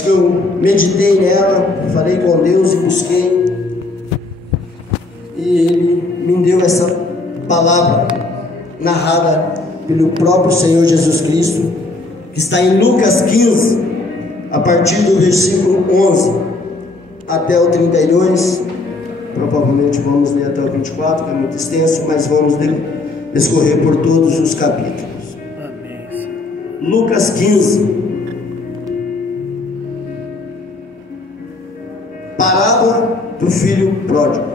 que eu meditei nela, falei com Deus e busquei, e Ele me deu essa palavra narrada pelo próprio Senhor Jesus Cristo, que está em Lucas 15, a partir do versículo 11 até o 32. Provavelmente vamos ler até o 24, que é muito extenso, mas vamos escorrer por todos os capítulos. Amém. Lucas 15. Parábola do filho pródigo,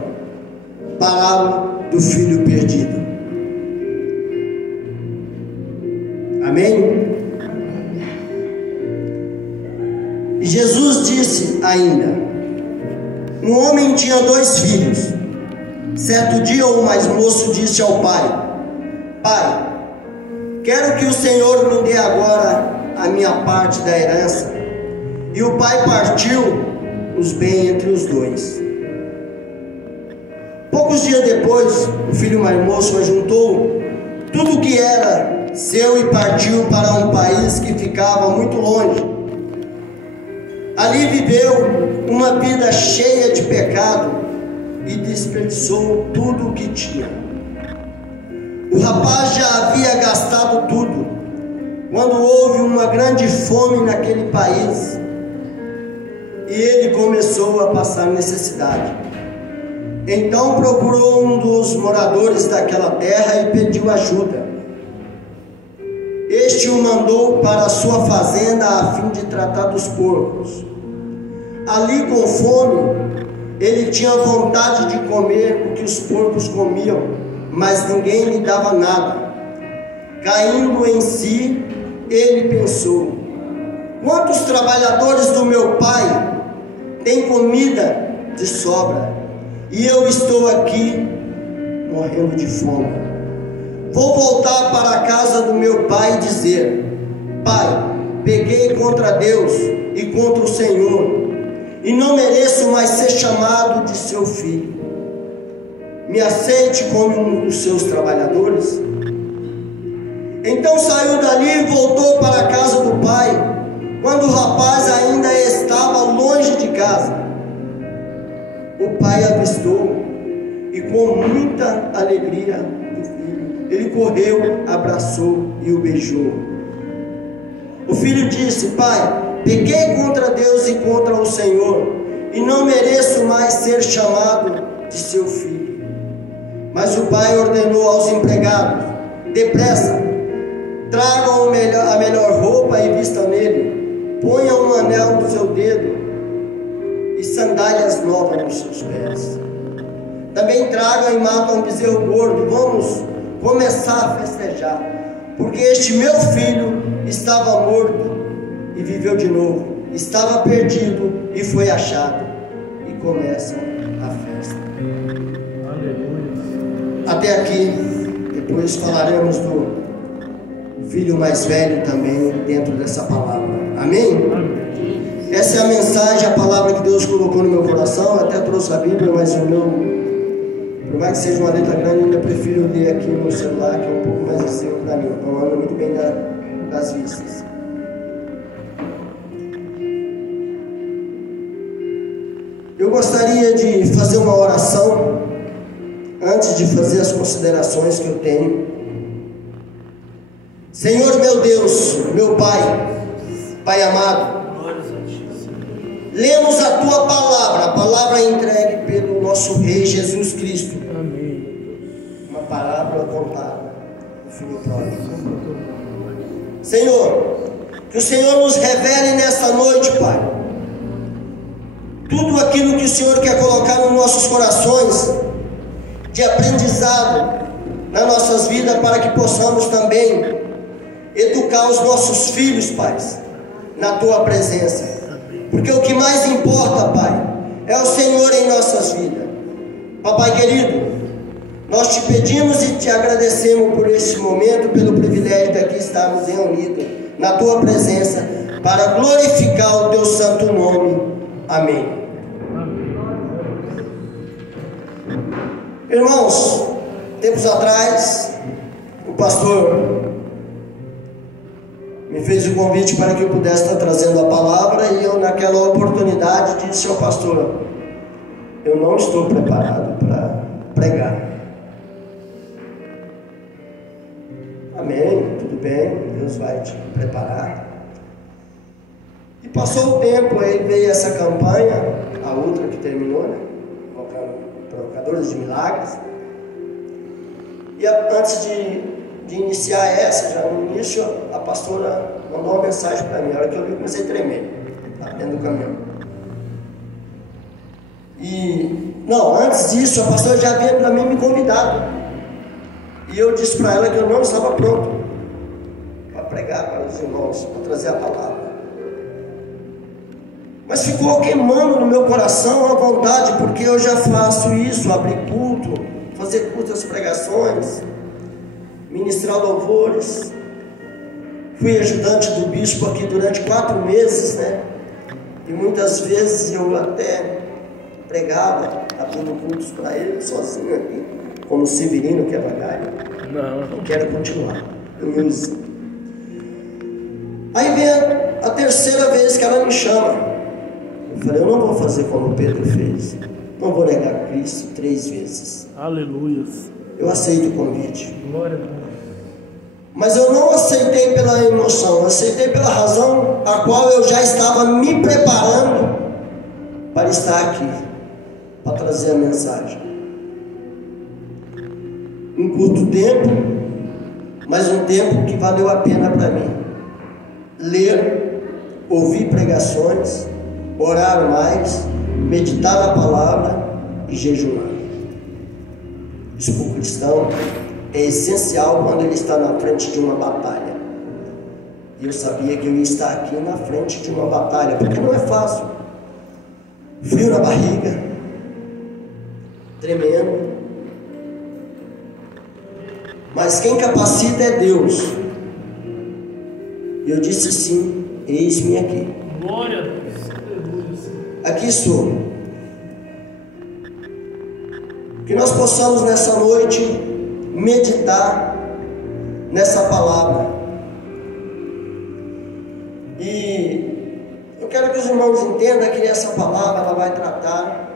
parábola do filho perdido. Amém? E Jesus disse ainda: um homem tinha 2 filhos. Certo dia o mais moço disse ao pai: Pai, quero que o Senhor me dê agora a minha parte da herança. E o pai partiu os bens entre os 2. Poucos dias depois, o filho mais moço ajuntou tudo o que era seu e partiu para um país que ficava muito longe. Ali viveu uma vida cheia de pecado e desperdiçou tudo o que tinha. O rapaz já havia gastado tudo quando houve uma grande fome naquele país e ele começou a passar necessidade. Então procurou um dos moradores daquela terra e pediu ajuda. Este o mandou para a sua fazenda a fim de tratar dos porcos. Ali, com fome, ele tinha vontade de comer o que os porcos comiam, mas ninguém lhe dava nada. Caindo em si, ele pensou: quantos trabalhadores do meu pai têm comida de sobra, e eu estou aqui morrendo de fome. Vou voltar para a casa do meu pai e dizer: Pai, pequei contra Deus e contra o Senhor, e não mereço mais ser chamado de seu filho. Me aceite como um dos seus trabalhadores. Então saiu dali e voltou para a casa do pai, quando o rapaz ainda estava longe de casa. O pai avistou e, com muita alegria do filho, ele correu, abraçou e o beijou. O filho disse: Pai, pequei contra Deus e contra o Senhor, e não mereço mais ser chamado de seu filho. Mas o pai ordenou aos empregados: depressa, tragam a melhor roupa e vistam nele, ponham um anel no seu dedo e sandálias novas nos seus pés. Também tragam e matam um bezerro gordo. Vamos começar a festejar, porque este meu filho estava morto e viveu de novo, estava perdido e foi achado. E começa a festa. Aleluia. Até aqui. Depois falaremos do filho mais velho também dentro dessa palavra. Amém? Amém. Essa é a mensagem, a palavra que Deus colocou no meu coração. Eu até trouxe a Bíblia, mas o meu, por mais que seja uma letra grande, eu ainda prefiro ler aqui no celular, que é um pouco mais assim da minha. Então anda muito bem das vistas. Eu gostaria de fazer uma oração antes de fazer as considerações que eu tenho. Senhor meu Deus, meu Pai, Pai amado, lemos a Tua palavra, a palavra entregue pelo nosso Rei Jesus Cristo. Amém. Uma parábola contada do filho pródigo. Senhor, que o Senhor nos revele nesta noite, Pai, tudo aquilo que o Senhor quer colocar nos nossos corações, de aprendizado nas nossas vidas, para que possamos também educar os nossos filhos, Pai, na Tua presença. Porque o que mais importa, Pai, é o Senhor em nossas vidas. Papai querido, nós te pedimos e te agradecemos por este momento, pelo privilégio de aqui estarmos reunidos na Tua presença, para glorificar o Teu santo nome. Amém. Irmãos, tempos atrás, o pastor me fez o convite para que eu pudesse estar trazendo a palavra, e eu mensagem e disse ao pastor: eu não estou preparado para pregar. Amém, tudo bem, Deus vai te preparar. E passou o tempo, aí veio essa campanha, a outra que terminou, né? Provocadores de Milagres. E antes de iniciar essa, já no início, a pastora mandou uma mensagem para mim. A hora que eu vi, comecei a tremer, dentro do caminhão. Antes disso, a pastora já havia para mim me convidado. E eu disse para ela que eu não estava pronto para pregar para os irmãos, para trazer a palavra. Mas ficou queimando no meu coração a vontade, porque eu já faço isso, abrir culto, fazer culto às pregações, ministrar louvores. Fui ajudante do bispo aqui durante 4 meses, né? E muitas vezes eu até pregava, abrindo cultos para ele, sozinho aqui, como Severino Quevagalho. Não quero continuar. Aí vem a terceira vez que ela me chama. Eu falei: eu não vou fazer como Pedro fez. Não vou negar Cristo 3 vezes. Aleluia. Eu aceito o convite. Glória a Deus. Mas eu não aceitei pela emoção, eu aceitei pela razão a qual eu já estava me preparando para estar aqui, para trazer a mensagem. Um curto tempo, mas um tempo que valeu a pena para mim. Ler, ouvir pregações, orar mais, meditar na palavra e jejuar. Isso para o cristão é essencial quando ele está na frente de uma batalha. E eu sabia que eu ia estar aqui na frente de uma batalha, porque não é fácil. Frio na barriga, tremendo. Mas quem capacita é Deus. E eu disse sim, eis-me aqui. Glória a Deus. Aqui estou. Que nós possamos nessa noite meditar nessa palavra. E eu quero que os irmãos entendam que essa palavra ela vai tratar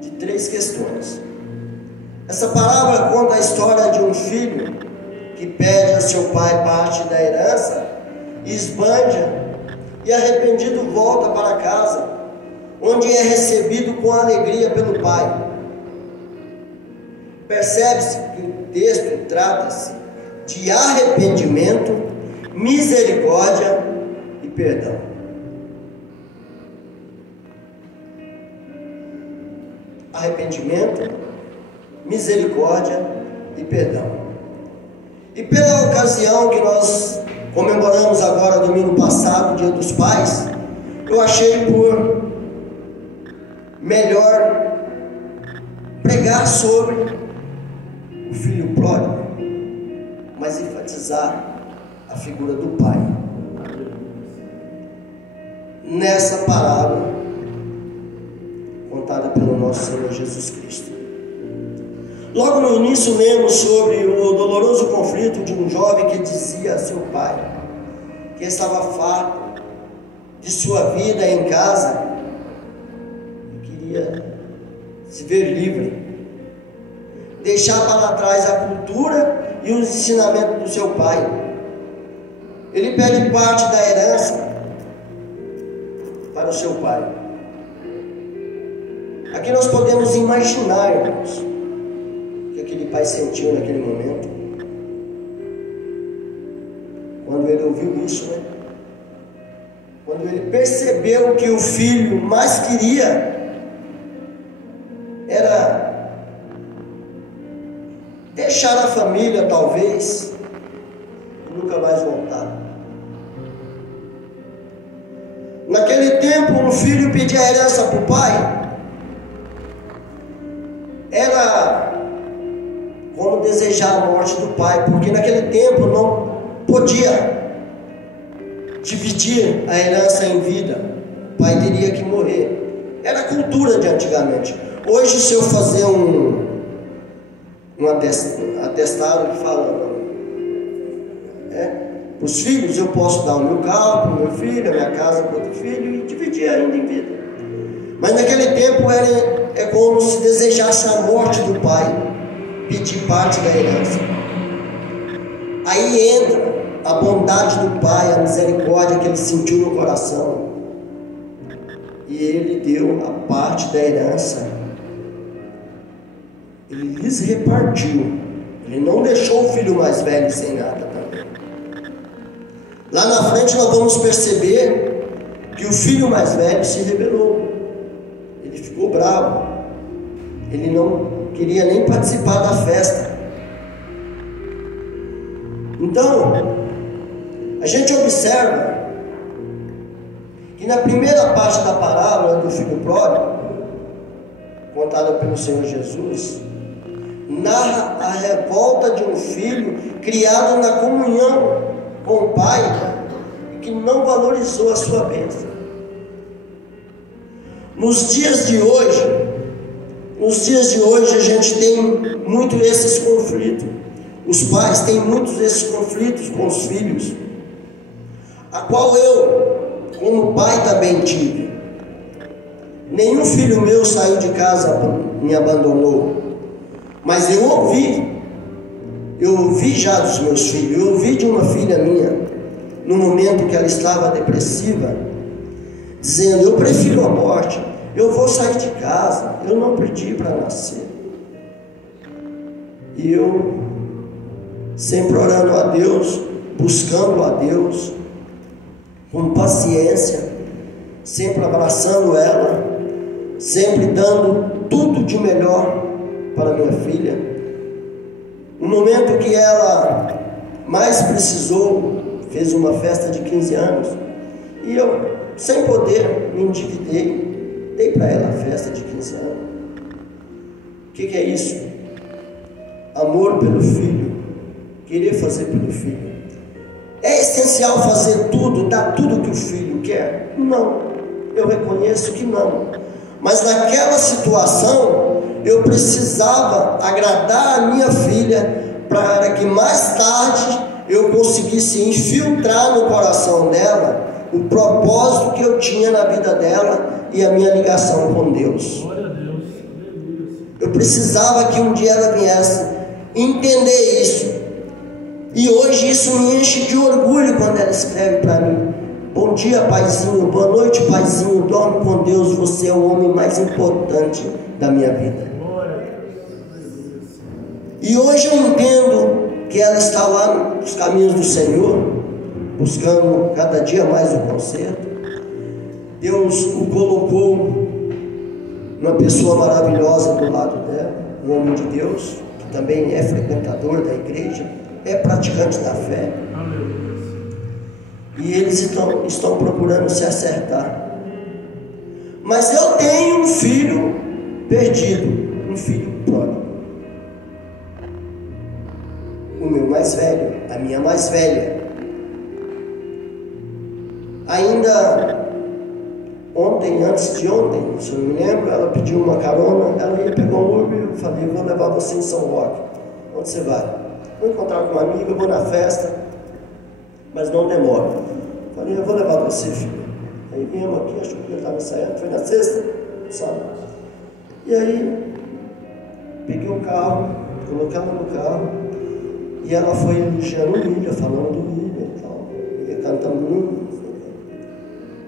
de 3 questões. Essa palavra conta a história de um filho que pede a seu pai parte da herança, esbanja e arrependido volta para casa, onde é recebido com alegria pelo pai. Percebe-se que o texto trata-se de arrependimento, misericórdia e perdão. Arrependimento, misericórdia e perdão. E pela ocasião que nós comemoramos agora, domingo passado, Dia dos Pais, eu achei por melhor pregar sobre o filho pródigo, mas enfatizar a figura do pai nessa palavra contada pelo nosso Senhor Jesus Cristo. Logo no início lemos sobre o doloroso conflito de um jovem que dizia a seu pai que estava farto de sua vida em casa e queria se ver livre, deixar para trás a cultura e os ensinamentos do seu pai. Ele pede parte da herança para o seu pai. Aqui nós podemos imaginar, irmãos, o que aquele pai sentiu naquele momento, quando ele ouviu isso, né? Quando ele percebeu que o filho mais queria era deixar a família, talvez, e nunca mais voltar. Naquele tempo, um filho pedir a herança para o pai era como desejar a morte do pai, porque naquele tempo não podia dividir a herança em vida. O pai teria que morrer. Era a cultura de antigamente. Hoje, se eu fazer um atestado que fala, os filhos, eu posso dar o meu carro para o meu filho, a minha casa para outro filho e dividir ainda em vida. Mas naquele tempo é como se desejasse a morte do pai, pedir parte da herança. Aí entra a bondade do pai, a misericórdia que ele sentiu no coração, e ele deu a parte da herança. Ele lhes repartiu. Ele não deixou o filho mais velho sem nada também. Lá na frente nós vamos perceber que o filho mais velho se rebelou. Ele ficou bravo. Ele não queria nem participar da festa. Então, a gente observa que na primeira parte da parábola do filho pródigo, contada pelo Senhor Jesus, narra a revolta de um filho criado na comunhão com o pai e que não valorizou a sua bênção. Nos dias de hoje a gente tem muito esses conflitos. Os pais têm muitos desses conflitos com os filhos, a qual eu, como pai, também tive. Nenhum filho meu saiu de casa, me abandonou. Mas eu ouvi já dos meus filhos, eu ouvi de uma filha minha, no momento que ela estava depressiva, dizendo: eu prefiro a morte, eu vou sair de casa, eu não pedi para nascer. E eu, sempre orando a Deus, buscando a Deus, com paciência, sempre abraçando ela, sempre dando tudo de melhor para minha filha. No momento que ela mais precisou, fez uma festa de 15 anos, e eu, sem poder, me endividei, dei para ela a festa de 15 anos. O que é isso? Amor pelo filho, querer fazer pelo filho. É essencial fazer tudo, dar tudo que o filho quer? Não, eu reconheço que não. Mas naquela situação, eu precisava agradar a minha filha para que mais tarde eu conseguisse infiltrar no coração dela o propósito que eu tinha na vida dela e a minha ligação com Deus. Glória a Deus. Eu precisava que um dia ela viesse entender isso. E hoje isso me enche de orgulho quando ela escreve para mim: bom dia, paizinho, boa noite, paizinho, dorme com Deus, você é o homem mais importante da minha vida. E hoje eu entendo que ela está lá nos caminhos do Senhor, buscando cada dia mais o conserto. Deus o colocou uma pessoa maravilhosa do lado dela, um homem de Deus, que também é frequentador da igreja, é praticante da fé. E eles estão procurando se acertar. Mas eu tenho um filho perdido, um filho pródigo. O meu mais velho, a minha mais velha. Ainda ontem, antes de ontem, se eu não me lembro, ela pediu uma carona, ela ia pegar um Uber, eu falei: vou levar você em São Roque. Onde você vai? Vou encontrar com uma amiga, eu vou na festa, mas não demora. Falei: eu vou levar você, filho. Aí viemos aqui, acho que eu estava ensaiando, foi na sexta, sabe? E aí, peguei o carro, coloquei ela no carro, e ela foi elogiando o William, falando do William e tal. Ele cantando muito.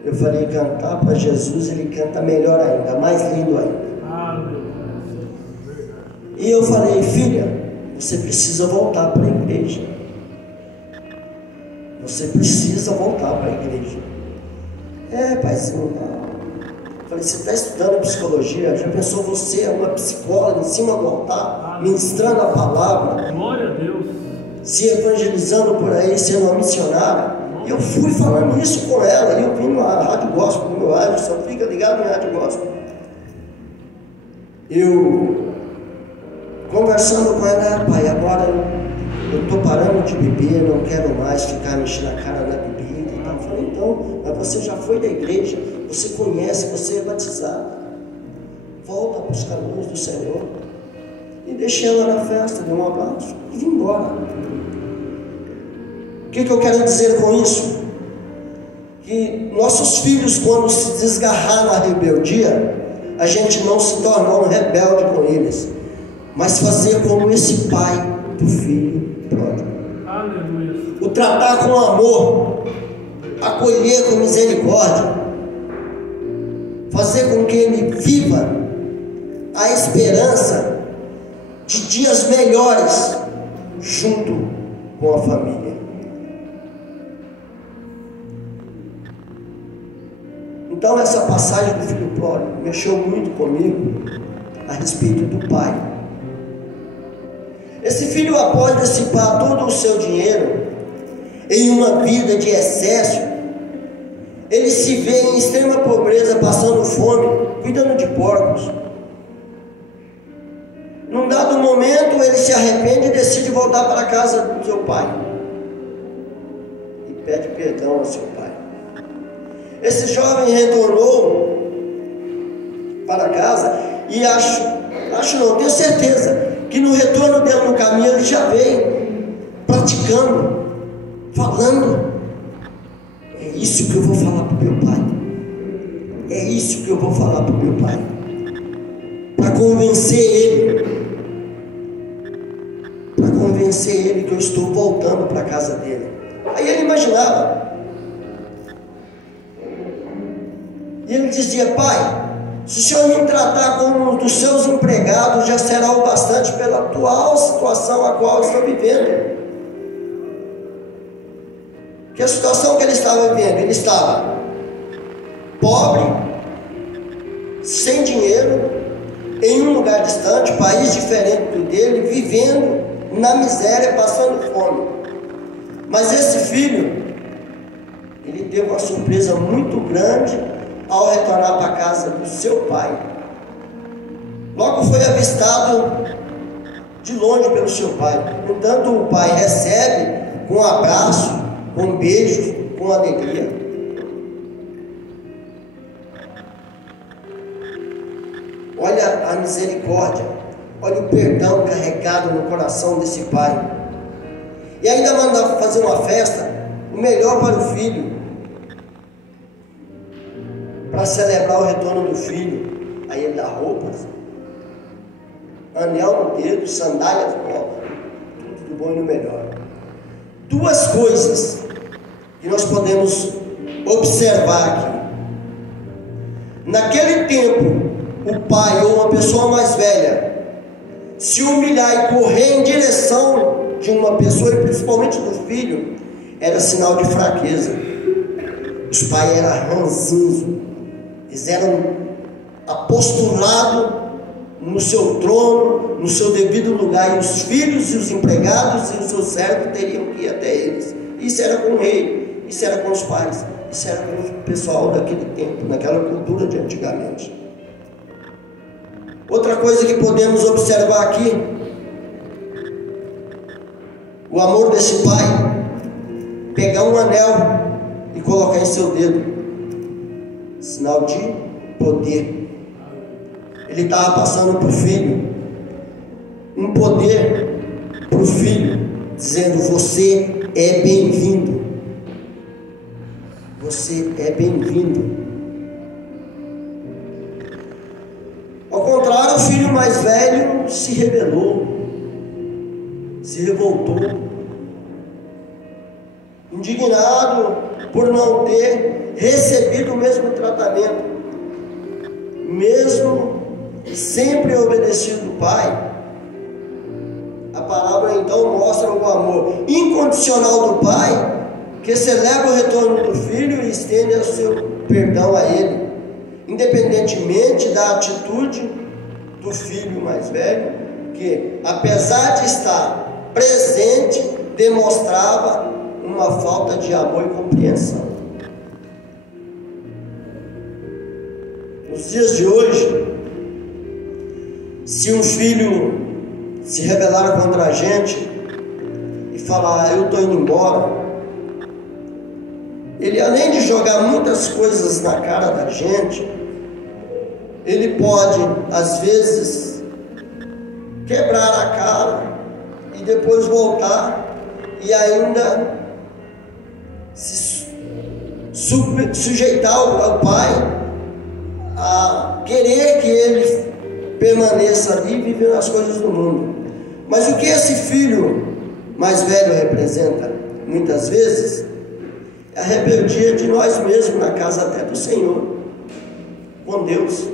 Eu falei: cantar para Jesus, ele canta melhor ainda, mais lindo ainda. E eu falei: filha, você precisa voltar para a igreja. Você precisa voltar para a igreja. É, paizinho, não. Eu falei: você está estudando psicologia? Já pensou você é uma psicóloga em cima do altar, ministrando a palavra? Glória a Deus. Se evangelizando por aí, sendo uma missionária? E eu fui falando isso com ela, e eu vim na rádio gospel, no meu rádio, só fica ligado em rádio gospel. Eu conversando com ela: pai, agora eu estou parando de beber, não quero mais ficar mexendo a cara na bebida e tal. Eu falei: então, mas você já foi da igreja, você conhece, você é batizado, volta para os caminhos do Senhor. E deixei ela na festa, dei um abraço e vim embora. que eu quero dizer com isso? Que nossos filhos, quando se desgarrar na rebeldia, a gente não se tornar um rebelde com eles, mas fazer como esse pai do filho pródigo. Aleluia. O tratar com amor, acolher com misericórdia, fazer com que ele viva a esperança de dias melhores junto com a família. Então essa passagem do filho pródigo mexeu muito comigo a respeito do pai. Esse filho, após dissipar todo o seu dinheiro em uma vida de excesso, ele se vê em extrema pobreza, passando fome, cuidando de porcos. Num dado momento ele se arrepende e decide voltar para a casa do seu pai e pede perdão ao seu pai. Esse jovem retornou para casa e tenho certeza que no retorno dele no caminho ele já veio praticando, falando: é isso que eu vou falar para o meu pai, é isso que eu vou falar para o meu pai, para convencer ele que eu estou voltando para a casa dele. Aí ele imaginava, e ele dizia: pai, se o senhor me tratar como um dos seus empregados, já será o bastante pela atual situação a qual eu estou vivendo. Que a situação que ele estava vivendo, ele estava pobre, sem dinheiro, em um lugar distante, país diferente do dele, vivendo na miséria, passando fome. Mas esse filho, ele teve uma surpresa muito grande ao retornar para a casa do seu pai. Logo foi avistado de longe pelo seu pai. Portanto, o pai recebe com um abraço, com beijos, com alegria. Olha a misericórdia, olha o perdão carregado no coração desse pai. E ainda manda fazer uma festa, o melhor para o filho, para celebrar o retorno do filho. Aí ele dá roupas, anel no dedo, sandálias novas, tudo do bom e do melhor. Duas coisas que nós podemos observar aqui. Naquele tempo, o pai ou uma pessoa mais velha se humilhar e correr em direção de uma pessoa, e principalmente do filho, era sinal de fraqueza. Os pais eram ranzinhos, eles eram apostolados no seu trono, no seu devido lugar, e os filhos e os empregados e os seus servos teriam que ir até eles. Isso era com o rei, isso era com os pais, isso era com o pessoal daquele tempo, naquela cultura de antigamente. Outra coisa que podemos observar aqui, o amor desse pai, pegar um anel e colocar em seu dedo, sinal de poder. Ele estava passando para o filho um poder para o filho, dizendo: você é bem-vindo, você é bem-vindo. Ao contrário, o filho mais velho se rebelou, se revoltou, indignado por não ter recebido o mesmo tratamento, mesmo sempre obedecido o pai. A palavra então mostra o amor incondicional do pai, que celebra o retorno do filho e estende o seu perdão a ele, independentemente da atitude do filho mais velho, que apesar de estar presente, demonstrava uma falta de amor e compreensão. Nos dias de hoje, se um filho se rebelar contra a gente e falar: eu estou indo embora, ele, além de jogar muitas coisas na cara da gente, ele pode, às vezes, quebrar a cara e depois voltar e ainda se sujeitar ao pai, a querer que ele permaneça ali vivendo as coisas do mundo. Mas o que esse filho mais velho representa, muitas vezes, é a rebeldia de nós mesmos na casa até do Senhor, com Deus.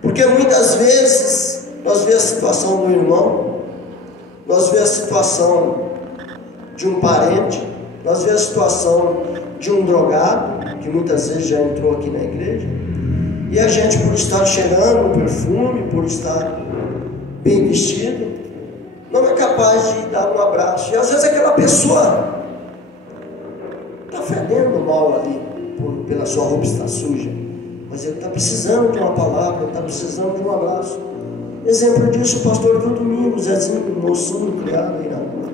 Porque muitas vezes nós vemos a situação do irmão, nós vemos a situação de um parente, nós vemos a situação de um drogado, que muitas vezes já entrou aqui na igreja, e a gente, por estar cheirando um perfume, por estar bem vestido, não é capaz de dar um abraço. E às vezes aquela pessoa está fedendo mal ali, pela sua roupa estar suja, mas ele está precisando de uma palavra, está precisando de um abraço. Exemplo disso, o pastor do domingo, Zezinho, mocinho, criado aí na rua.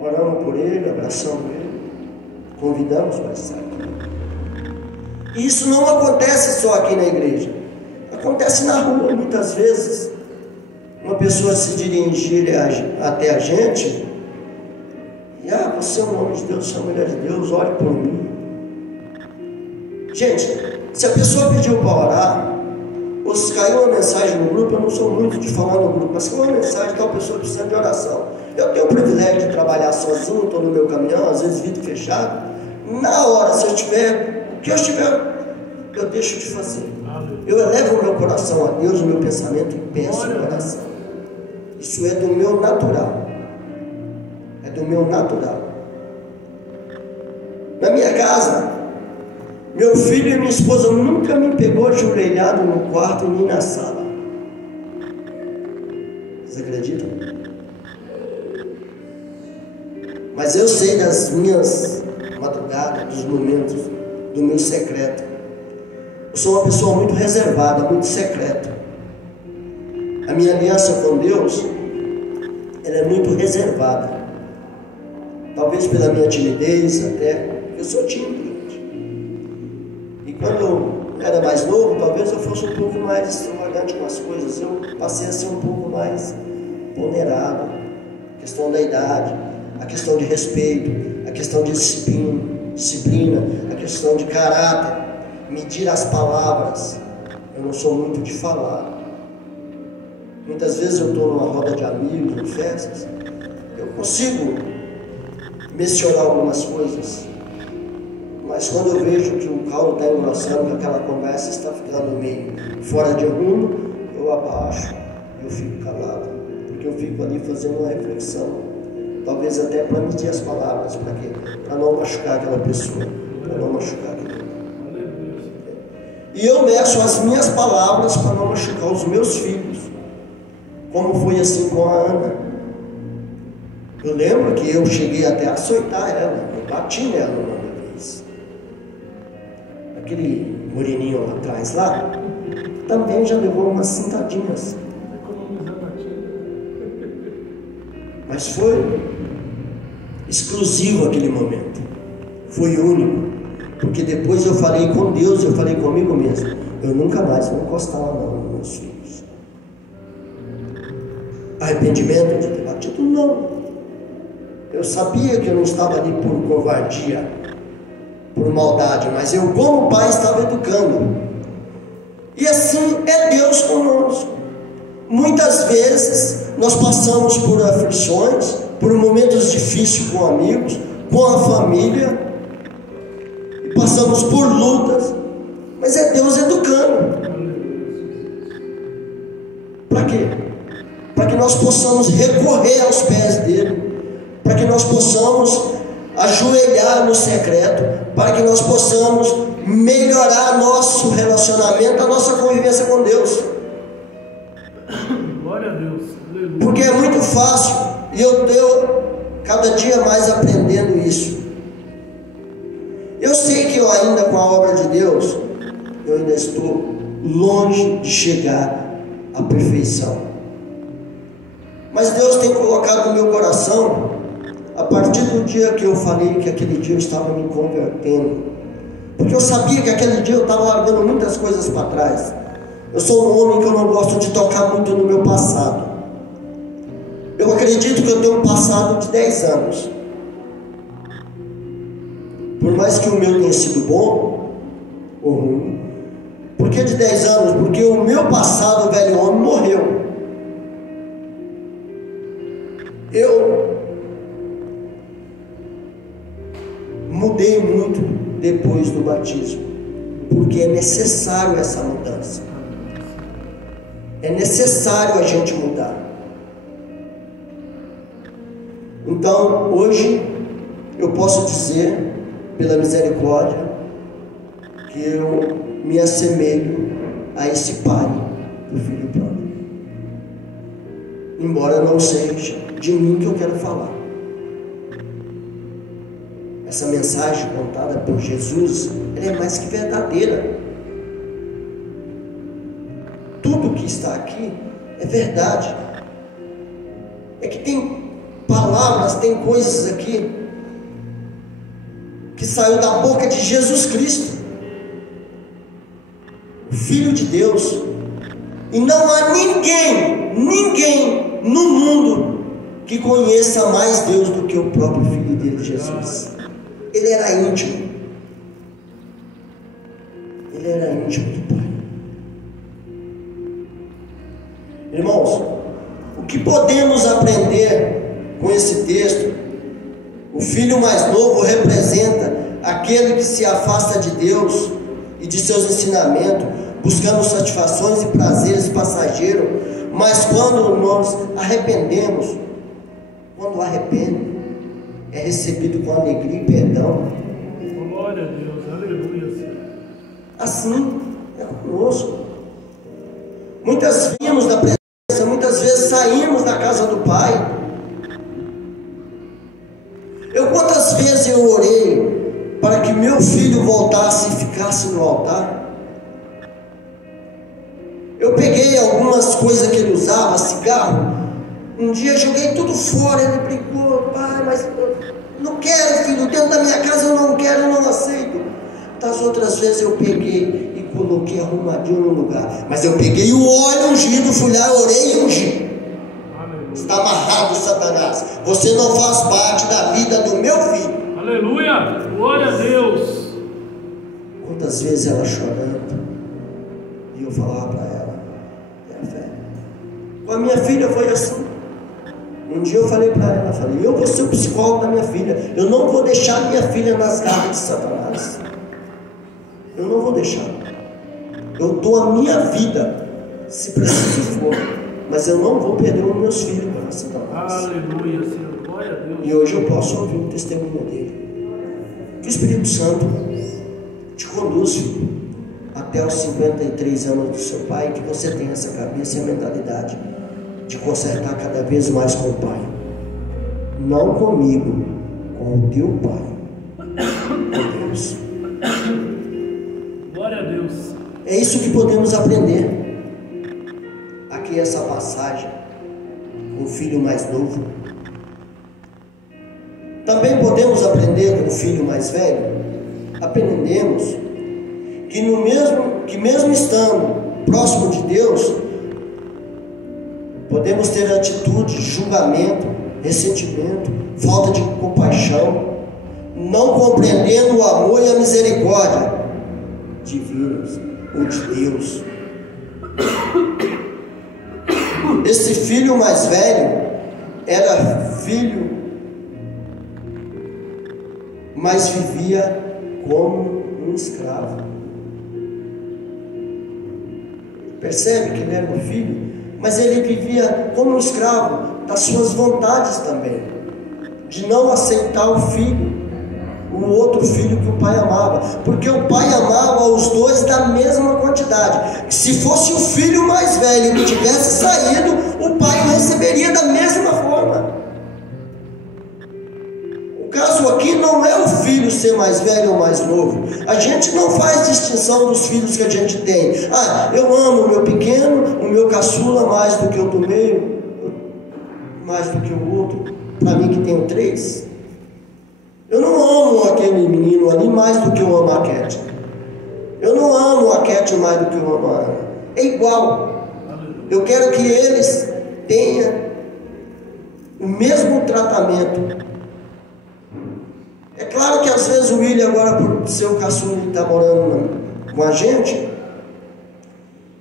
Oramos por ele, abraçamos ele, convidamos para estar aqui. E isso não acontece só aqui na igreja, acontece na rua muitas vezes. Uma pessoa se dirigir até a gente e, você é um homem de Deus, você é uma mulher de Deus, ore por mim. Gente, se a pessoa pediu para orar, ou se caiu uma mensagem no grupo, eu não sou muito de falar no grupo, mas caiu uma mensagem, tal pessoa precisa de oração. Eu tenho o privilégio de trabalhar sozinho, estou no meu caminhão, às vezes vidro fechado. Na hora, se eu tiver, o que eu estiver, eu deixo de fazer. Eu elevo o meu coração a Deus, o meu pensamento, e penso no coração. Isso é do meu natural. É do meu natural. Na minha casa, meu filho e minha esposa nunca me pegou ajoelhado no quarto nem na sala. Vocês acreditam? Mas eu sei das minhas madrugadas, dos momentos do meu secreto. Eu sou uma pessoa muito reservada, muito secreta. A minha aliança com Deus, ela é muito reservada. Talvez pela minha timidez até. Eu sou tímido, gente. E quando eu era mais novo, talvez eu fosse um pouco mais extravagante com as coisas. Eu passei a ser um pouco mais ponderado. A questão da idade, a questão de respeito, a questão de disciplina, a questão de caráter, medir as palavras. Eu não sou muito de falar. Muitas vezes eu estou numa roda de amigos, em festas, eu consigo mencionar algumas coisas, mas quando eu vejo que o caldo está engrossando, que aquela conversa está ficando meio fora de rumo, eu abaixo, eu fico calado, porque eu fico ali fazendo uma reflexão, talvez até para medir as palavras. Para quê? Para não machucar aquela pessoa, para não machucar aquele. E eu meço as minhas palavras para não machucar os meus filhos, como foi assim com a Ana. Eu lembro que eu cheguei até a açoitar ela, eu bati nela uma vez. Aquele moreninho lá atrás, lá, também já levou umas cintadinhas. Mas foi exclusivo aquele momento, foi único, porque depois eu falei com Deus, eu falei comigo mesmo, eu nunca mais vou encostar lá não nos meus filhos. Arrependimento de ter batido? Não. Eu sabia que eu não estava ali por covardia, por maldade, mas eu como pai estava educando. E assim é Deus conosco. Muitas vezes nós passamos por aflições, por momentos difíceis com amigos, com a família, e passamos por lutas, mas é Deus educando. Para quê? Para que nós possamos recorrer aos pés dele, para que nós possamos ajoelhar no secreto, para que nós possamos melhorar nosso relacionamento, a nossa convivência com Deus. Glória a Deus. Porque é muito fácil, e eu estou cada dia mais aprendendo isso. Eu sei que eu ainda, com a obra de Deus, eu ainda estou longe de chegar à perfeição. Mas Deus tem colocado no meu coração, a partir do dia que eu falei que aquele dia eu estava me convertendo, porque eu sabia que aquele dia eu estava largando muitas coisas para trás. Eu sou um homem que eu não gosto de tocar muito no meu passado. Eu acredito que eu tenho um passado de 10 anos. Por mais que o meu tenha sido bom ou ruim. Por que de 10 anos? Porque o meu passado, o velho homem, morreu. Eu mudei muito depois do batismo, porque é necessário essa mudança. É necessário a gente mudar. Então, hoje, eu posso dizer, pela misericórdia, que eu me assemelho a esse pai do filho pródigo. Embora não seja de mim que eu quero falar. Essa mensagem contada por Jesus, ela é mais que verdadeira. Tudo que está aqui é verdade. É que tem palavras, tem coisas aqui que saiu da boca de Jesus Cristo, o Filho de Deus. E não há ninguém no mundo que conheça mais Deus do que o próprio Filho dele, Jesus. Ele era íntimo. Ele era íntimo do Pai. Irmãos, o que podemos aprender com esse texto? O filho mais novo representa aquele que se afasta de Deus e de seus ensinamentos, buscando satisfações e prazeres passageiros. Mas quando nós arrependemos, quando arrepende, é recebido com alegria e perdão. Glória a Deus, aleluia. Assim é conosco. Muitas vimos da presença, muitas vezes saímos da casa do Pai. Quantas vezes eu orei para que meu filho voltasse e ficasse no altar? Eu peguei algumas coisas que ele usava, cigarro. Um dia joguei tudo fora. Ele brincou: pai, mas eu não quero, filho, dentro da minha casa eu não quero, eu não aceito. Das outras vezes eu peguei e coloquei arrumadinho no lugar. Mas eu peguei o óleo ungido, fui lá, orei e ungi. Está amarrado, Satanás. Você não faz parte da vida do meu filho. Aleluia, glória a Deus. Quantas vezes ela chorando, e eu falava para ela: é fé. Com a minha filha foi assim. Um dia eu falei para ela, eu vou ser o psicólogo da minha filha. Eu não vou deixar minha filha nas garras de Satanás. Eu não vou deixar. Eu dou a minha vida, se preciso for, mas eu não vou perder os meus filhos para Satanás. Aleluia, Senhor, glória a Deus. E hoje eu posso ouvir o testemunho dele. Que o Espírito Santo te conduz, filho, até os 53 anos do seu pai, que você tenha essa cabeça e a mentalidade de consertar cada vez mais com o Pai. Não comigo, com o teu Pai. Com Deus. Glória a Deus. É isso que podemos aprender aqui, essa passagem com o filho mais novo. Também podemos aprender com o filho mais velho. Aprendemos que mesmo estando próximo de Deus, podemos ter atitude, julgamento, ressentimento, falta de compaixão, não compreendendo o amor e a misericórdia divinos ou de Deus. Esse filho mais velho era filho, mas vivia como um escravo. Percebe que ele era um filho, mas ele vivia como um escravo das suas vontades também, de não aceitar o filho, o outro filho que o pai amava, porque o pai amava os dois da mesma quantidade. Se fosse o filho mais velho que tivesse saído, o pai o receberia da mesma forma. O caso aqui não é o filho ser mais velho ou mais novo. A gente não faz distinção dos filhos que a gente tem. Eu amo o meu pequeno, o meu caçula mais do que o do meio, mais do que o outro, para mim que tenho 3. Eu não amo aquele menino ali mais do que eu amo a Cat. Eu não amo a Cat mais do que eu amo a Ana. É igual. Eu quero que eles tenham o mesmo tratamento. É claro que às vezes o William, agora por ser o caçula e está morando com a gente,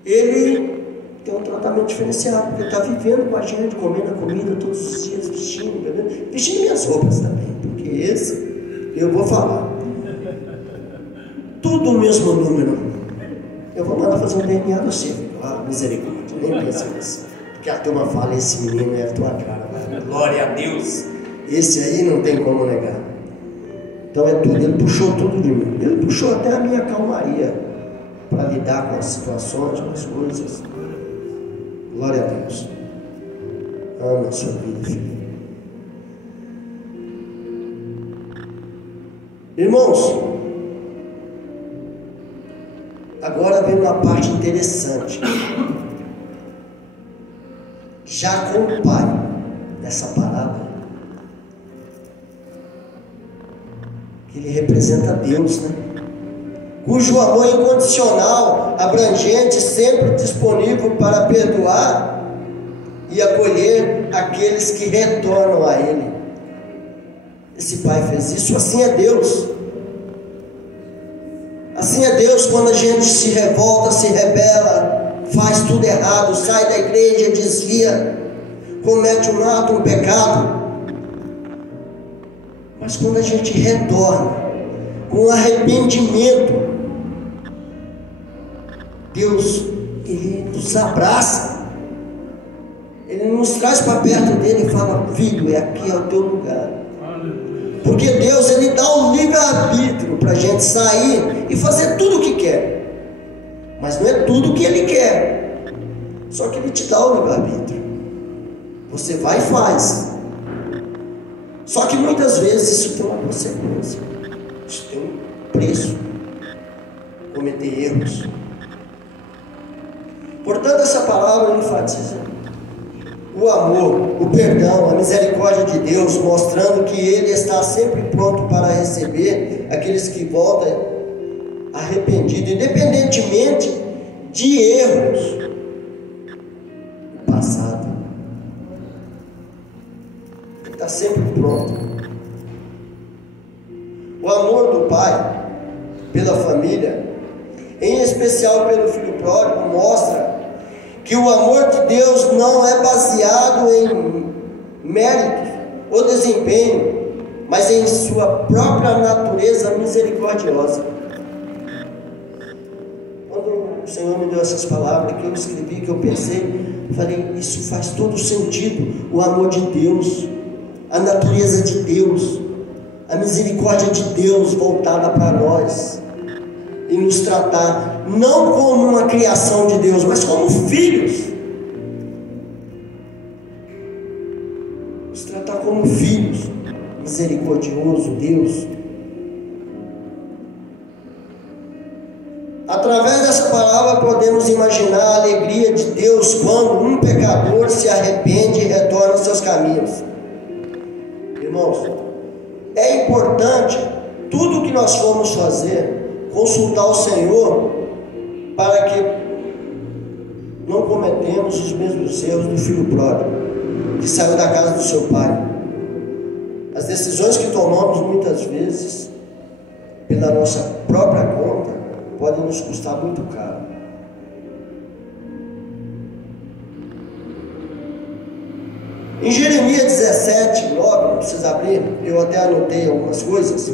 ele tem um tratamento diferenciado, porque ele está vivendo com a gente, comendo a comida todos os dias, vestindo minhas roupas também, porque esse eu vou falar. Tudo o mesmo número. Eu vou mandar fazer um DNA do seu, misericórdia, nem pensa nisso. Porque a turma fala, esse menino é a tua cara, glória a Deus. Esse aí não tem como negar. Então é tudo, ele puxou tudo de mim. Ele puxou até a minha calmaria para lidar com as situações, com as coisas. Glória a Deus. Ama a sua vida, filho. Irmãos, agora vem uma parte interessante. Já com o pai dessa parábola, que ele representa Deus, né? Cujo amor incondicional, abrangente, sempre disponível para perdoar e acolher aqueles que retornam a Ele. Esse pai fez isso, assim é Deus. Assim é Deus quando a gente se revolta, se rebela, faz tudo errado, sai da igreja, desvia, comete um ato, um pecado. Mas quando a gente retorna com arrependimento, Deus, Ele nos abraça, Ele nos traz para perto dele e fala: filho, aqui é o teu lugar. Porque Deus, Ele dá um livre-arbítrio para a gente sair e fazer tudo o que quer. Mas não é tudo o que Ele quer. Só que Ele te dá o livre-arbítrio. Você vai e faz. Só que muitas vezes isso tem uma consequência. Isso tem um preço. Cometer erros. Portanto, essa palavra enfatiza o amor, o perdão, a misericórdia de Deus, mostrando que Ele está sempre pronto para receber aqueles que voltam arrependidos, independentemente de erros do passado. Ele está sempre pronto. O amor do Pai pela família, em especial pelo filho pródigo, mostra que o amor de Deus não é baseado em méritos ou desempenho, mas em sua própria natureza misericordiosa. Quando o Senhor me deu essas palavras que eu escrevi, que eu pensei, eu falei, isso faz todo sentido. O amor de Deus, a natureza de Deus, a misericórdia de Deus voltada para nós, e nos tratar não como uma criação de Deus, mas como filhos. Nos tratar como filhos. Misericordioso Deus. Através dessa palavra podemos imaginar a alegria de Deus quando um pecador se arrepende e retorna aos seus caminhos. Irmãos, é importante tudo o que nós formos fazer consultar o Senhor para que não cometemos os mesmos erros do filho pródigo que saiu da casa do seu pai. As decisões que tomamos muitas vezes pela nossa própria conta podem nos custar muito caro. Em Jeremias 17, 9, não precisa abrir, eu até anotei algumas coisas.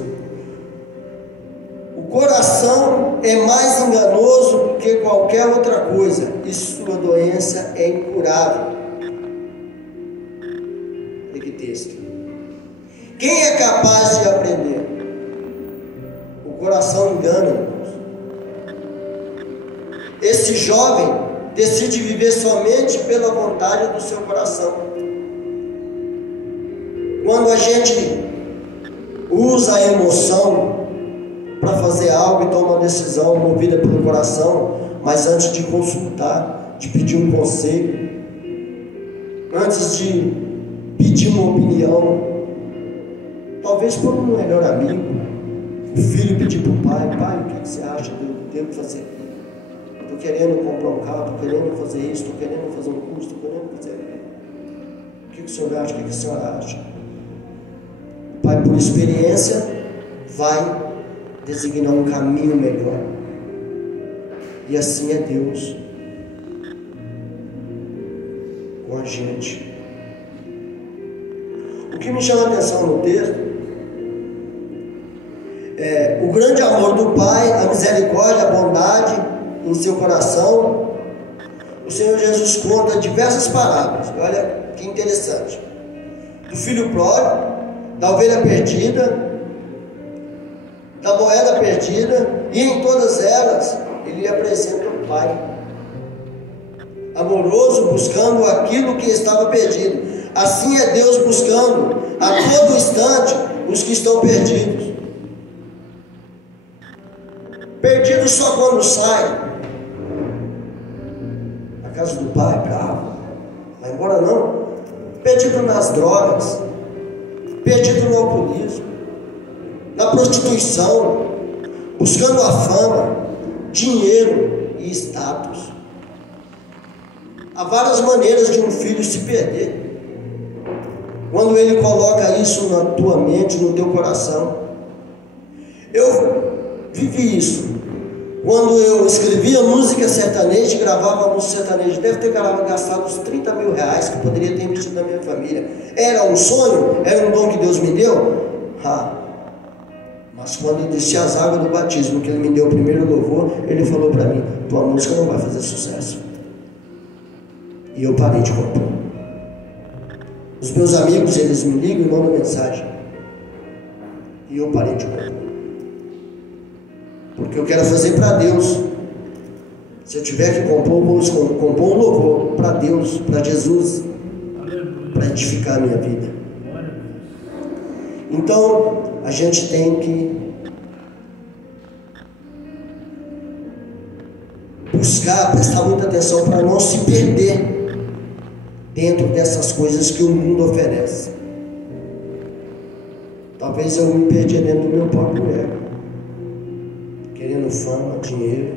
O coração é mais enganoso do que qualquer outra coisa, e sua doença é incurável. Olha que texto. Quem é capaz de aprender? O coração engana, irmãos. Esse jovem decide viver somente pela vontade do seu coração. Quando a gente usa a emoção para fazer algo e toma uma decisão movida pelo coração, mas antes de consultar, de pedir um conselho, antes de pedir uma opinião, talvez por um melhor amigo, o filho pedir para o pai: pai, o que você acha que eu devo fazer? Estou querendo comprar um carro, estou querendo fazer isso, estou querendo fazer um curso, estou querendo fazer... O que o senhor acha? O que a senhora acha? O pai, por experiência, vai designar um caminho melhor. E assim é Deus com a gente. O que me chama a atenção no texto é o grande amor do Pai, a misericórdia, a bondade em seu coração. O Senhor Jesus conta diversas parábolas. Olha que interessante: do filho pródigo, da ovelha perdida, da moeda perdida, e em todas elas ele apresenta o Pai amoroso, buscando aquilo que estava perdido. Assim é Deus buscando a todo instante os que estão perdidos. Perdido só quando sai da casa do pai, bravo, vai embora não. Perdido nas drogas, perdido no alcoolismo, na prostituição, buscando a fama, dinheiro e status. Há várias maneiras de um filho se perder. Quando ele coloca isso na tua mente, no teu coração. Eu vivi isso. Quando eu escrevia música sertaneja e gravava música sertaneja, deve ter gastado uns 30 mil reais que eu poderia ter investido na minha família. Era um sonho? Era um dom que Deus me deu? Mas quando eu desci as águas do batismo, que Ele me deu o primeiro louvor, Ele falou para mim: tua música não vai fazer sucesso. E eu parei de compor. Os meus amigos, eles me ligam e mandam mensagem. E eu parei de compor. Porque eu quero fazer para Deus. Se eu tiver que compor, vou compor um louvor para Deus, para Jesus, para edificar a minha vida. Então, a gente tem que buscar, prestar muita atenção para não se perder dentro dessas coisas que o mundo oferece. Talvez eu me perdi dentro do meu próprio ego, querendo fama, dinheiro,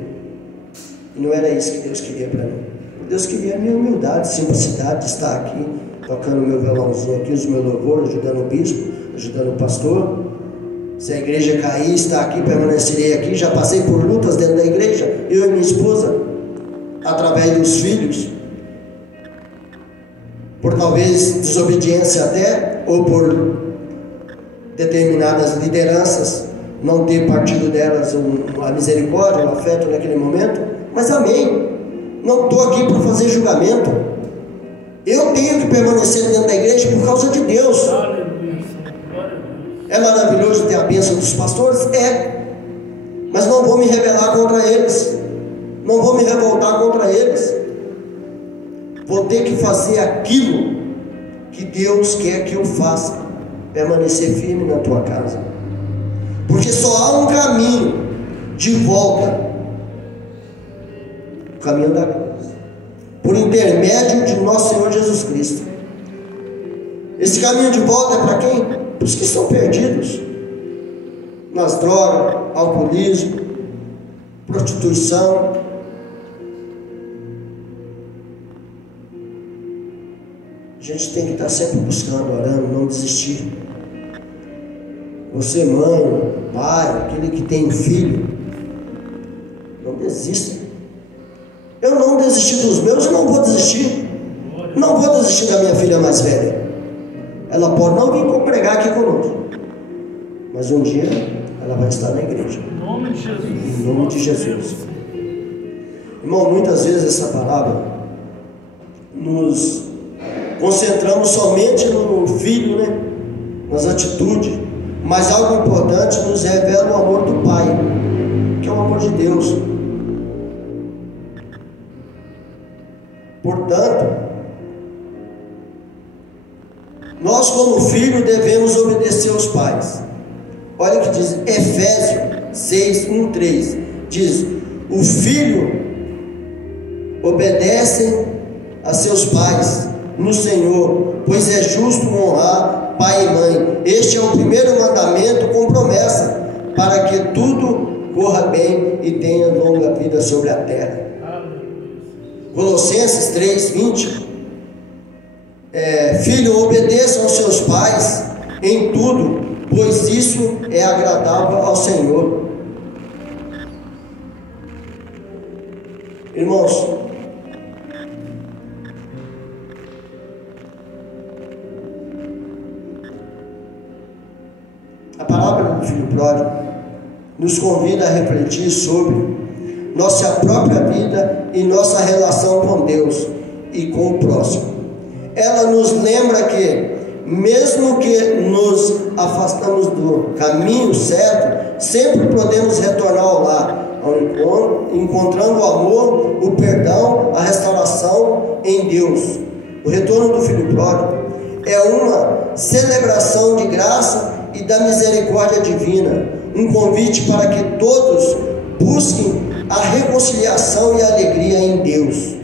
e não era isso que Deus queria para mim. Deus queria a minha humildade, simplicidade de estar aqui, tocando meu violãozinho aqui, os meus louvores, ajudando o bispo, ajudando o pastor. Se a igreja cair, estar aqui, permanecerei aqui. Já passei por lutas dentro da igreja, eu e minha esposa, através dos filhos, por talvez desobediência até, ou por determinadas lideranças não ter partido delas a misericórdia, o afeto naquele momento. Mas amém, não estou aqui para fazer julgamento. Eu tenho que permanecer dentro da igreja por causa de Deus. É maravilhoso ter a bênção dos pastores? É. Mas não vou me rebelar contra eles, não vou me revoltar contra eles. Vou ter que fazer aquilo que Deus quer que eu faça, permanecer firme na tua casa. Porque só há um caminho de volta, o caminho da cruz, por intermédio de nosso Senhor Jesus Cristo. Esse caminho de volta é para quem? Para os que estão perdidos nas drogas, alcoolismo, prostituição. A gente tem que estar sempre buscando, orando, não desistir. Você, mãe, pai, aquele que tem filho, não desista. Eu não desisti dos meus, eu não vou desistir. Não vou desistir da minha filha mais velha. Ela pode não vir congregar aqui conosco, mas um dia ela vai estar na igreja. Em nome de Jesus. Em nome de Jesus. Irmão, muitas vezes essa palavra nos concentramos somente no filho, né? Nas atitudes, mas algo importante nos revela o amor do Pai, que é o amor de Deus. Portanto, nós como filho devemos obedecer aos pais. Olha o que diz Efésios 6, 1, 3. Diz: o filho obedece a seus pais no Senhor, pois é justo honrar pai e mãe. Este é o primeiro mandamento com promessa, para que tudo corra bem e tenha longa vida sobre a terra. Colossenses 3, 20. Filho, obedeçam aos seus pais em tudo, pois isso é agradável ao Senhor. Irmãos, a parábola do filho pródigo nos convida a refletir sobre nossa própria vida e nossa relação com Deus e com o próximo. Ela nos lembra que, mesmo que nos afastamos do caminho certo, sempre podemos retornar ao lar, ao encontro, encontrando o amor, o perdão, a restauração em Deus. O retorno do filho pródigo é uma celebração de graça e da misericórdia divina, um convite para que todos busquem a reconciliação e a alegria em Deus.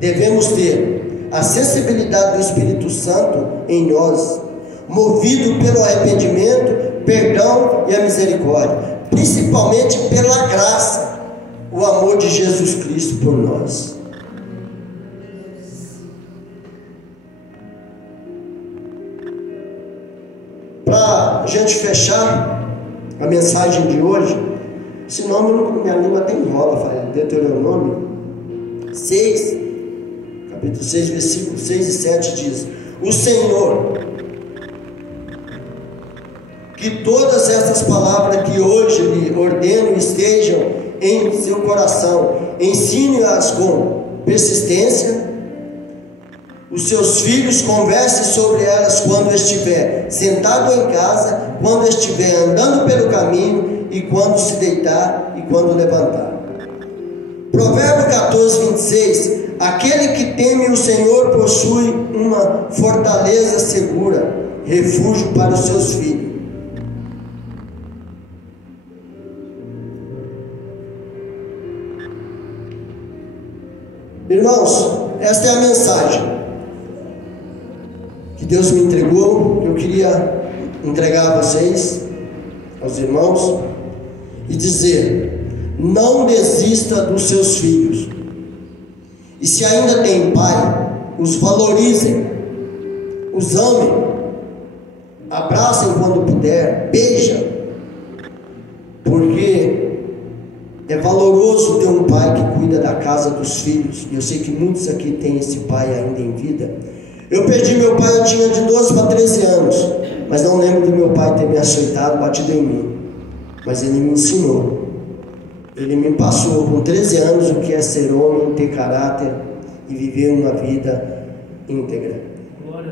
Devemos ter a sensibilidade do Espírito Santo em nós, movido pelo arrependimento, perdão e a misericórdia, principalmente pela graça, o amor de Jesus Cristo por nós. Para a gente fechar a mensagem de hoje, senão minha língua até enrola, fala Deuteronômio 6, capítulo 6, versículos 6 e 7 diz: o Senhor, que todas essas palavras que hoje lhe ordeno estejam em seu coração, ensine-as com persistência. Os seus filhos conversem sobre elas quando estiver sentado em casa, quando estiver andando pelo caminho, e quando se deitar e quando levantar. Provérbio 14, 26: aquele que teme o Senhor possui uma fortaleza segura, refúgio para os seus filhos. Irmãos, esta é a mensagem que Deus me entregou, que eu queria entregar a vocês, aos irmãos, e dizer: não desista dos seus filhos. E se ainda tem pai, os valorizem, os amem, abracem quando puder, beijam, porque é valoroso ter um pai que cuida da casa dos filhos. E eu sei que muitos aqui têm esse pai ainda em vida. Eu perdi meu pai, eu tinha de 12 para 13 anos, mas não lembro do meu pai ter me açoitado, batido em mim. Mas ele me ensinou, ele me passou com 13 anos o que é ser homem, ter caráter e viver uma vida íntegra.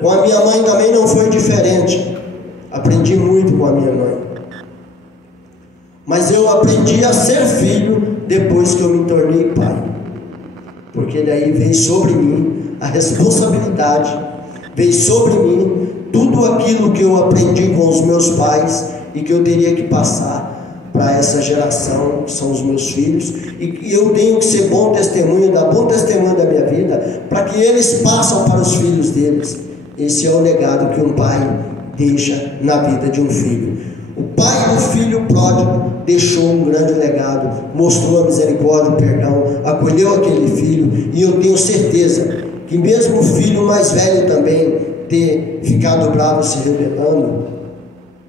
Com a minha mãe também não foi diferente, aprendi muito com a minha mãe, mas eu aprendi a ser filho depois que eu me tornei pai, porque daí veio sobre mim a responsabilidade, veio sobre mim tudo aquilo que eu aprendi com os meus pais e que eu teria que passar para essa geração, que são os meus filhos, e eu tenho que ser bom testemunho, dar bom testemunho da minha vida, para que eles passem para os filhos deles. Esse é o legado que um pai deixa na vida de um filho. O pai do filho pródigo deixou um grande legado, mostrou a misericórdia, o perdão, acolheu aquele filho, e eu tenho certeza que mesmo o filho mais velho também ter ficado bravo, se rebelando,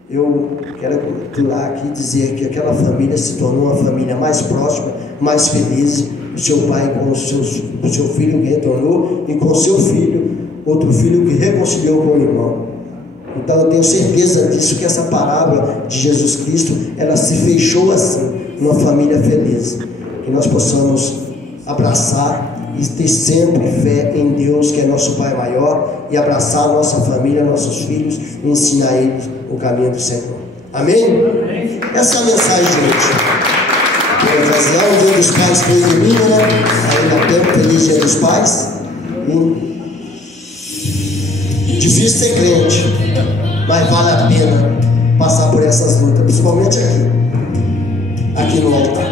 eu quero pular aqui e dizer que aquela família se tornou uma família mais próxima, mais feliz. O seu pai com o seu filho que retornou, e com o seu filho, outro filho que reconciliou com o irmão. Então eu tenho certeza disso, que essa parábola de Jesus Cristo, ela se fechou assim, uma família feliz. Que nós possamos abraçar e ter sempre fé em Deus, que é nosso Pai maior, e abraçar a nossa família, nossos filhos, e ensinar eles o caminho do Senhor. Amém? Amém. Essa é a mensagem de hoje. Por ocasião, o Dia dos Pais foi domingo, né? Ainda tempo, feliz Dia dos Pais. Difícil ser crente, mas vale a pena passar por essas lutas, principalmente aqui no altar.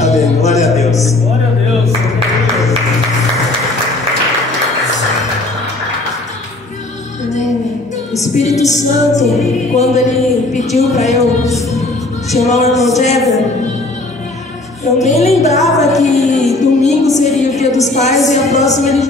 Amém. Glória a Deus. Glória a Deus. O Espírito Santo, quando ele pediu para eu chamar o irmão Jeffer, eu nem lembrava que domingo seria o Dia dos Pais e a próxima ele